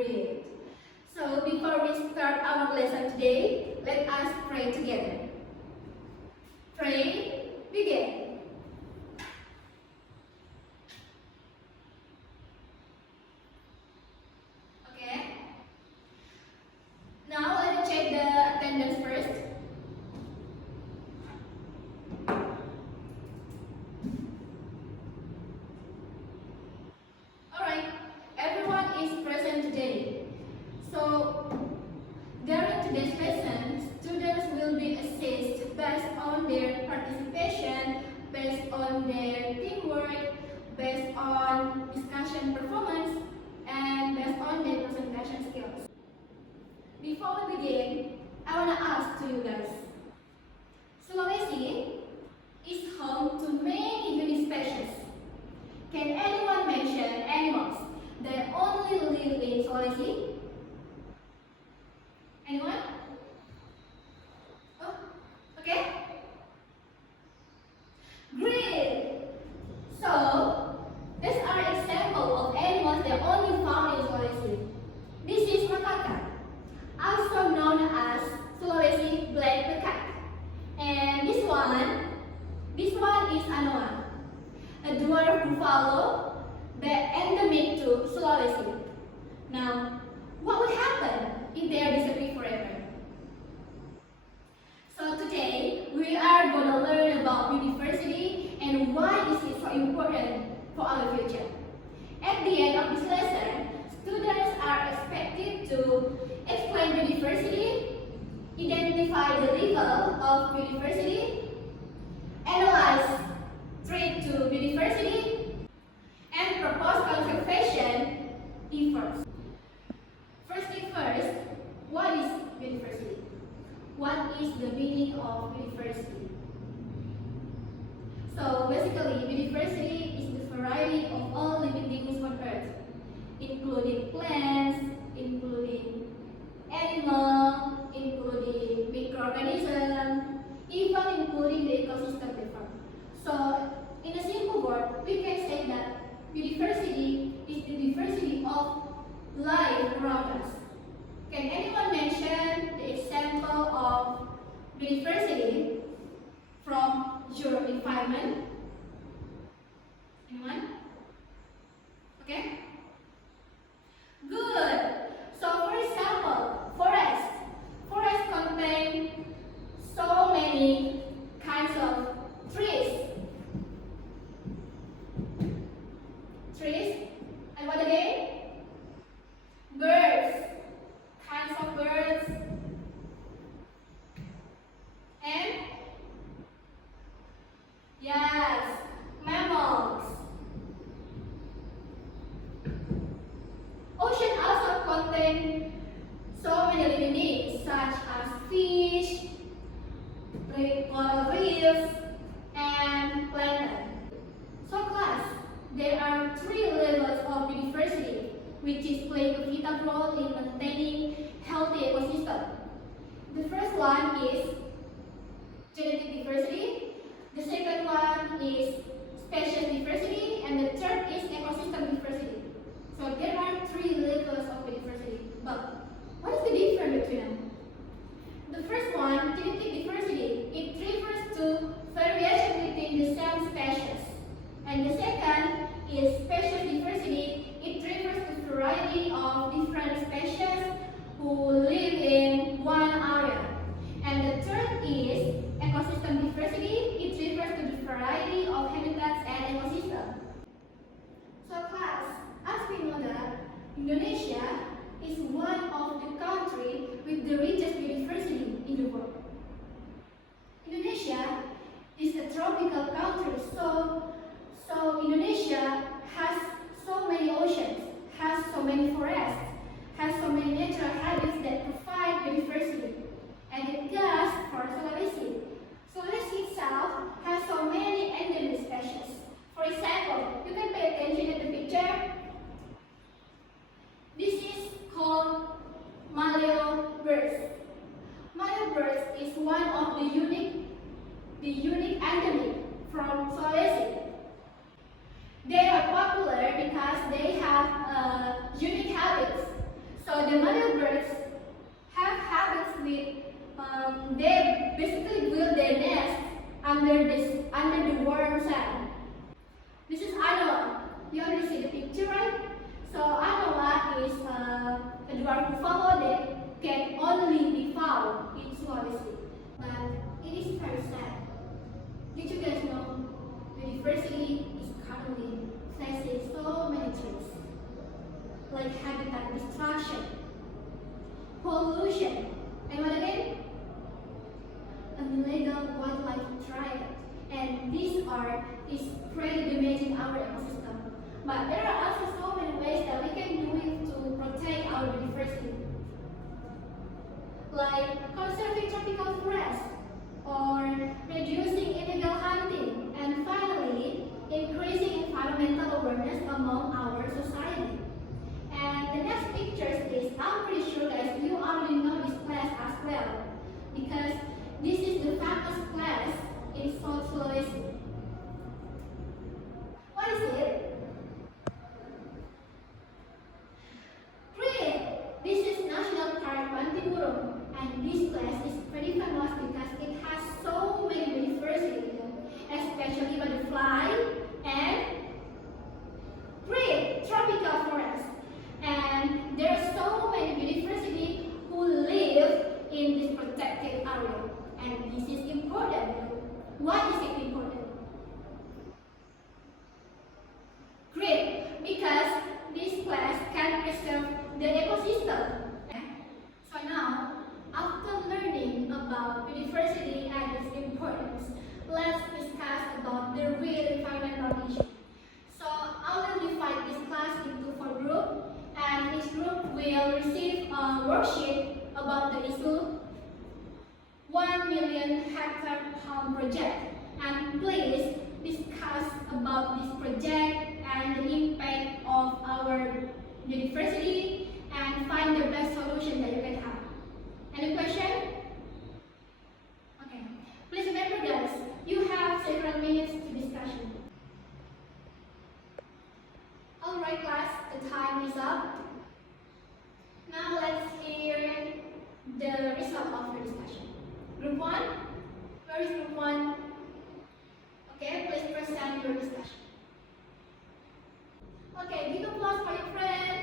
Great. So before we start our lesson today, let us pray together. Pray, begin. Okay. Now let's check the attendance first. Alright, everyone is present today. So during today's lesson, students will be assessed based on their participation, based on their teamwork, based on discussion performance, and based on their presentation skills. Before we begin, I want to ask to you guys. Sulawesi is home to many unique species. Can anyone mention animals that only live in Sulawesi? Anyone? Oh, okay. Great. So, these are examples of animals that only found in Sulawesi. This is macaca, also known as Sulawesi black macaque. And this one is anoa, a dwarf buffalo that endemic to Sulawesi. Now, what would happen if they are disappeared forever? So today, we are going to learn about biodiversity and why is it so important for our future. At the end of this lesson, students are expected to explain biodiversity, identify the level of biodiversity, analyze threat to biodiversity, and propose conservation efforts. First thing first, what is biodiversity? What is the meaning of biodiversity? So basically, biodiversity is the variety of all living things on Earth, including plants, including animals, including microorganisms, even including the ecosystem before. So in a simple word, we can say that biodiversity is the diversity of life around us. Can anyone mention the example of biodiversity from your environment? Anyone? Okay? Good. So for example, forest. Forest contain so many kinds of trees. Trees. And what again? Birds. Kinds of birds. And yes, mammals. Ocean also contain so many living beings such as fish, coral reefs, and plankton. So class, there are 3 levels of biodiversity, which is playing a vital role in maintaining healthy ecosystem. The first one is genetic diversity, the second one is species diversity, and the third is ecosystem diversity. So there are 3 levels of biodiversity. But what is the difference between them? The first one, genetic diversity, it refers to variation within the same species. And the second is species diversity, it refers to variety of different species who live in one area. And the third is ecosystem diversity, it refers to the variety of habitats and ecosystems. So class, as we know that Indonesia is one of the countries with the richest biodiversity in the world. Indonesia is a tropical country, so Indonesia has so many oceans, has so many forests, has so many natural habits that provide biodiversity. And it does for Sulawesi. Sulawesi itself has so many endemic species. For example, you can pay attention at the picture. This is called maleo birds. Maleo birds is one of the unique endemic from Sulawesi. They are popular because they have unique habits. the mother birds have habits with they basically build their nest under the warm sun. This is Anoa. You already see the picture, right? So Anoa is a dwarf buffalo that can only be found in Sulawesi. But it is very sad. Did you guys know biodiversity is currently facing so many threats, like habitat destruction, pollution, and what again? An illegal wildlife trade. And these is pretty damaging our ecosystem. But there are also so many ways that we can do it to protect our biodiversity, like conserving tropical forests or reducing illegal hunting, and finally increasing environmental awareness among our society. And the next pictures is, I'm pretty sure guys you already know this class as well, because this is the famous class in South Sulawesi. What is it? Great! This is National Park Bantimurung, and this place is pretty famous because it has so many biodiversity, especially butterfly and great tropical forest. And there are so many biodiversity who live in this protected area, and this is important. Why is it important? Great, because this class can preserve the ecosystem. So now, after learning about biodiversity and its importance, let's discuss about the real environmental issue. So I will divide this class into 4 groups, and each group will receive a worksheet about the issue 1 million hectare palm project. And please discuss about this project and the impact of our biodiversity and find the best solution that you can have. Any question? Okay. Please remember guys, you have several minutes to discussion. Alright class, the time is up. Now let's hear the result of your discussion. Group 1? Where is group 1? Okay, please present your discussion. Okay, give applause for your friend.